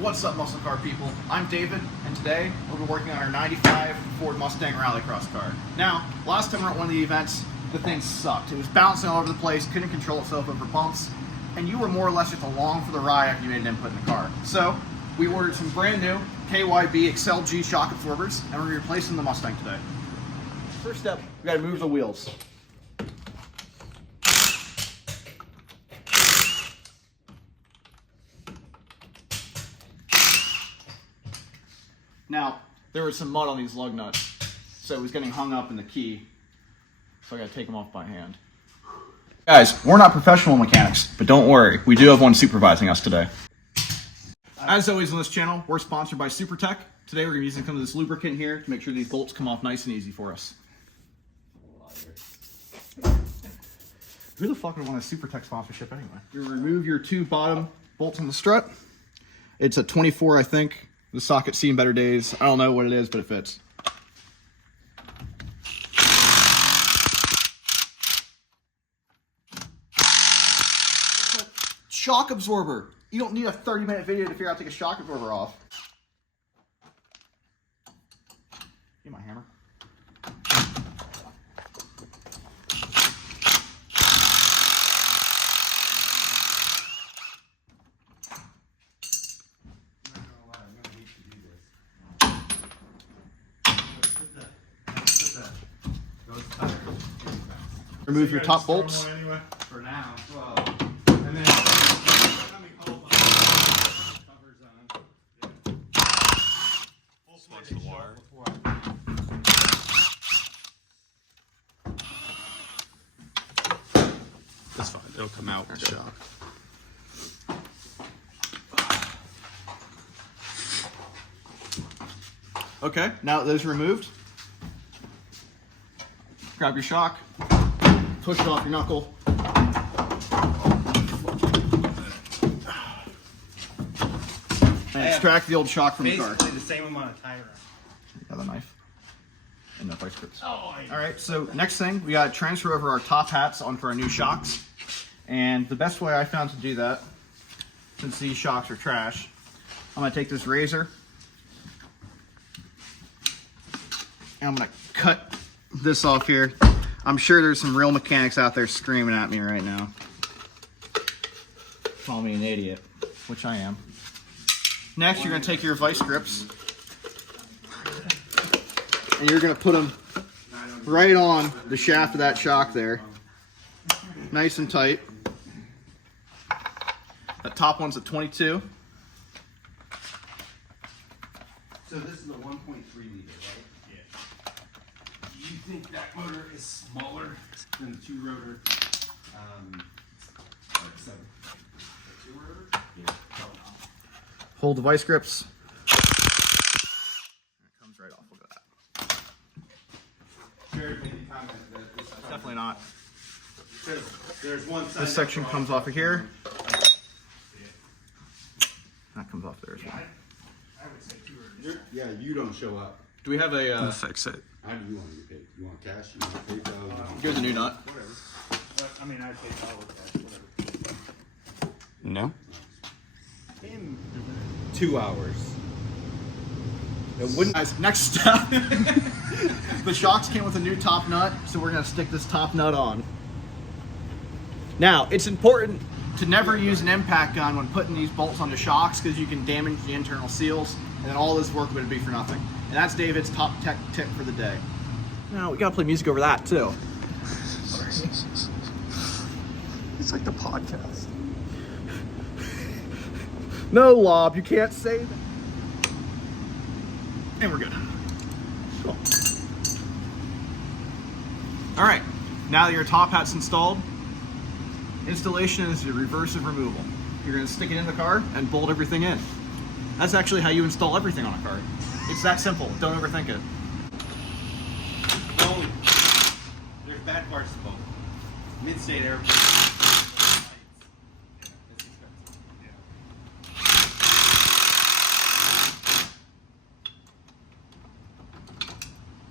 What's up, muscle car people? I'm David, and today we'll be working on our 95 Ford Mustang Rallycross car. Now, last time we were at one of the events, the thing sucked. It was bouncing all over the place, couldn't control itself over bumps, and you were more or less just along for the ride after you made an input in the car. So, we ordered some brand new KYB Excel G shock absorbers, and we're going to replace them in the Mustang today. First step, we got to move the wheels. Now, there was some mud on these lug nuts, so it was getting hung up in the key, so I gotta take them off by hand. Guys, we're not professional mechanics, but don't worry, we do have one supervising us today. As always on this channel, we're sponsored by SuperTech. Today we're gonna be using some of this lubricant here to make sure these bolts come off nice and easy for us. Who the fuck would want a SuperTech sponsorship anyway? You remove your two bottom bolts on the strut. It's a 24, I think. The socket's seen better days. I don't know what it is, but it fits. Shock absorber. You don't need a 30-minute video to figure out how to take a shock absorber off. Get my hammer. Remove your top bolts. Anyway, for now. Well, and then covers on. Slice the wire. That's fine. It'll come out. Shock. Okay, now that those are removed, grab your shock. Push it off your knuckle. And extract the old shock from the car. Basically the same amount of tire. Got a knife. And the vice grips. Alright, so next thing, we gotta transfer over our top hats onto our new shocks. And the best way I found to do that, since these shocks are trash, I'm gonna take this razor and I'm gonna cut this off here. I'm sure there's some real mechanics out there screaming at me right now. Call me an idiot, which I am. Next, you're going to take your vice grips and you're going to put them right on the shaft of that shock there. Nice and tight. That top one's at 22. So this is a 1.3 liter, right? Do you think that motor is smaller than the two-rotor? Seven. The two-rotor? Yeah. Hold the vice grips. It comes right off. Look at that. Jared made the comment that this Definitely not. there's one side. This section comes off of here. That comes off there as well. I would say two-rotor. Yeah, you don't show up. Do we have a... fix it. How do you want to get paid? You want cash? You want PayPal? Here's a new nut. Whatever. But, I mean, I'd pay dollar cash, whatever. No. In 2 hours. It wouldn't. Guys, next step. The shocks came with a new top nut, so we're gonna stick this top nut on. Now, it's important to never use an impact gun when putting these bolts onto shocks because you can damage the internal seals, and then all this work would be for nothing. And that's David's top tech tip for the day. Now, we gotta play music over that too. It's like the podcast. No, Lob, you can't say that. And we're good. Cool. All right, now that your top hat's installed, installation is the reverse of removal. You're gonna stick it in the car and bolt everything in. That's actually how you install everything on a car. It's that simple, don't overthink it. There's bad parts to both. Mid-state airport.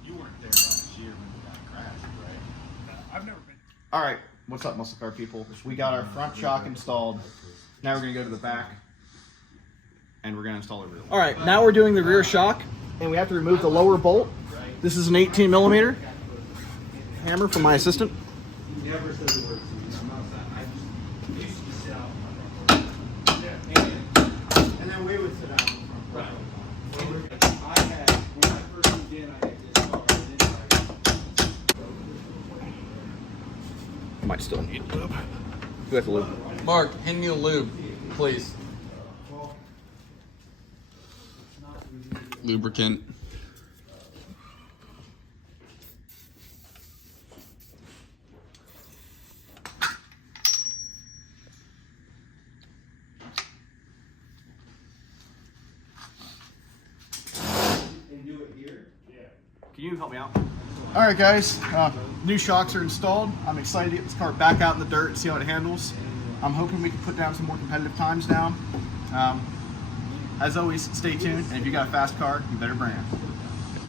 You weren't there last year when that crashed, right? I've never been. All right, what's up, muscle car people? We got our front shock installed. Now we're gonna go to the back and we're gonna install a rear. All right, now we're doing the rear shock, and we have to remove the lower bolt. This is an 18 millimeter hammer from my assistant. Never said the word to me. I'm not that. I just used to sit out front. And then we would sit out in front. Right. I had, when I first moved in, I had this car. Might still need lube. Who has the lube? Mark, hand me a lube, please. Lubricant. Can you help me out? All right, guys. New shocks are installed. I'm excited to get this car back out in the dirt and see how it handles. I'm hoping we can put down some more competitive times now. As always, stay tuned, and if you got a fast car, you better bring it.